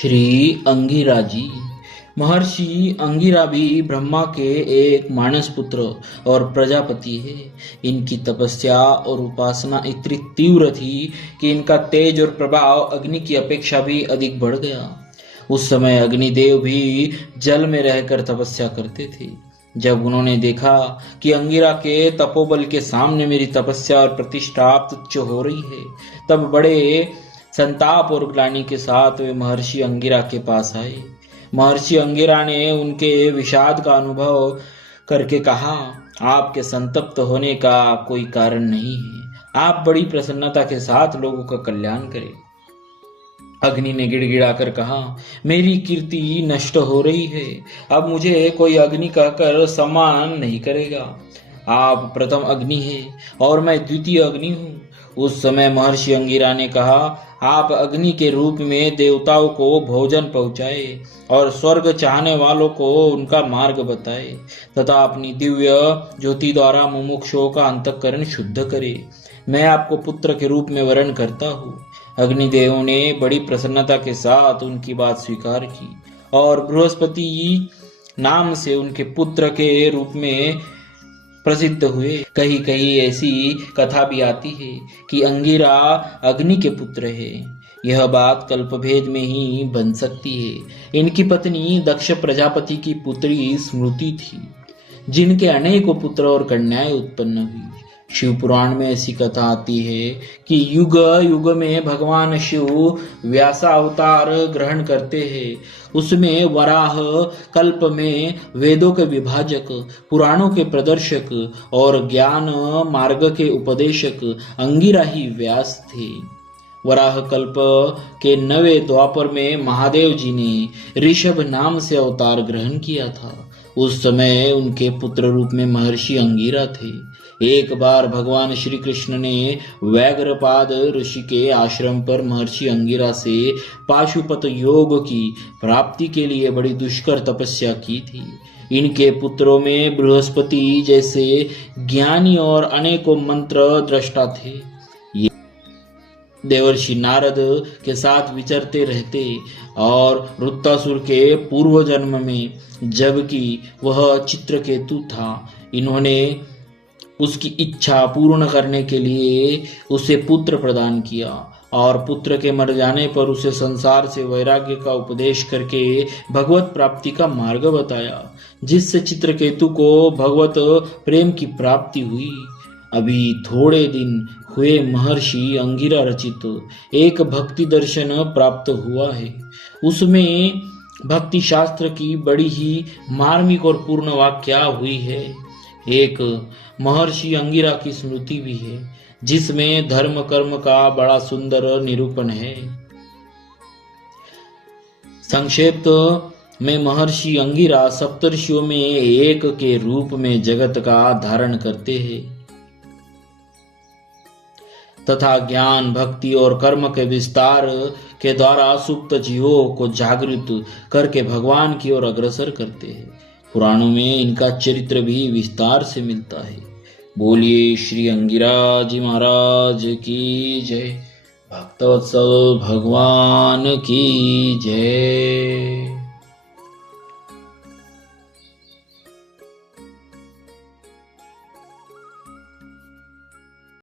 श्री अंगिरा जी। महर्षि अंगिरा भी ब्रह्मा के एक मानस पुत्र और प्रजापति है। इनकी तपस्या और उपासना इतनी तीव्र थी कि इनका तेज और प्रभाव अग्नि की अपेक्षा भी अधिक बढ़ गया। उस समय अग्निदेव भी जल में रहकर तपस्या करते थे। जब उन्होंने देखा कि अंगिरा के तपोबल के सामने मेरी तपस्या और प्रतिष्ठा तुच्छ हो रही है, तब बड़े संताप और ग्लानि के साथ वे महर्षि अंगिरा के पास आए। महर्षि अंगिरा ने उनके विषाद का अनुभव करके कहा, आपके संतप्त होने का कोई कारण नहीं है। आप बड़ी प्रसन्नता के साथ लोगों का कल्याण करें। अग्नि ने गिड़गिड़ाकर कहा, मेरी कीर्ति नष्ट हो रही है। अब मुझे कोई अग्नि कहकर सम्मान नहीं करेगा। आप प्रथम अग्नि हैं और मैं द्वितीय अग्नि हूँ। उस समय महर्षि अंगिरा ने कहा, आप अग्नि के रूप में देवताओं को भोजन पहुँचाए और स्वर्ग चाहने वालों को उनका मार्ग बताए तथा अपनी दिव्य ज्योति द्वारा मुमुक्षुओं का अंतःकरण शुद्ध करे। मैं आपको पुत्र के रूप में वर्ण करता हूँ। अग्निदेव ने बड़ी प्रसन्नता के साथ उनकी बात स्वीकार की और बृहस्पति नाम से उनके पुत्र के रूप में प्रसिद्ध हुए। कहीं कहीं ऐसी कथा भी आती है कि अंगिरा अग्नि के पुत्र है। यह बात कल्पभेद में ही बन सकती है। इनकी पत्नी दक्ष प्रजापति की पुत्री स्मृति थी, जिनके अनेकों पुत्र और कन्याएं उत्पन्न हुई। शिव पुराण में ऐसी कथा आती है कि युग युग में भगवान शिव व्यासा अवतार ग्रहण करते हैं। उसमें वराह कल्प में वेदों के विभाजक, पुराणों के प्रदर्शक और ज्ञान मार्ग के उपदेशक अंगिरा ही व्यास थे। वराह कल्प के 9वें द्वापर में महादेव जी ने ऋषभ नाम से अवतार ग्रहण किया था। उस समय उनके पुत्र रूप में महर्षि अंगिरा थे। एक बार भगवान श्री कृष्ण ने व्याघ्रपाद ऋषि के आश्रम पर महर्षि अंगिरा से पाशुपत योग की प्राप्ति के लिए बड़ी दुष्कर तपस्या की थी। इनके पुत्रों में बृहस्पति जैसे ज्ञानी और अनेकों मंत्र दृष्टा थे। ये देवर्षि नारद के साथ विचरते रहते और वृत्तासुर के पूर्व जन्म में जबकि वह चित्रकेतु था, इन्होंने उसकी इच्छा पूर्ण करने के लिए उसे पुत्र प्रदान किया और पुत्र के मर जाने पर उसे संसार से वैराग्य का उपदेश करके भगवत प्राप्ति का मार्ग बताया, जिससे चित्रकेतु को भगवत प्रेम की प्राप्ति हुई। अभी थोड़े दिन हुए महर्षि अंगिरा रचित एक भक्ति दर्शन प्राप्त हुआ है। उसमें भक्ति शास्त्र की बड़ी ही मार्मिक और पूर्ण व्याख्या हुई है। एक महर्षि अंगिरा की स्मृति भी है, जिसमें धर्म कर्म का बड़ा सुंदर निरूपण है। संक्षेप में महर्षि अंगिरा सप्तर्षियों में एक के रूप में जगत का धारण करते हैं तथा ज्ञान भक्ति और कर्म के विस्तार के द्वारा सुप्त जीवों को जागृत करके भगवान की ओर अग्रसर करते हैं। पुराणों में इनका चरित्र भी विस्तार से मिलता है। बोलिए श्री अंगिरा जी महाराज की जय। भक्तवत्सल भगवान की जय।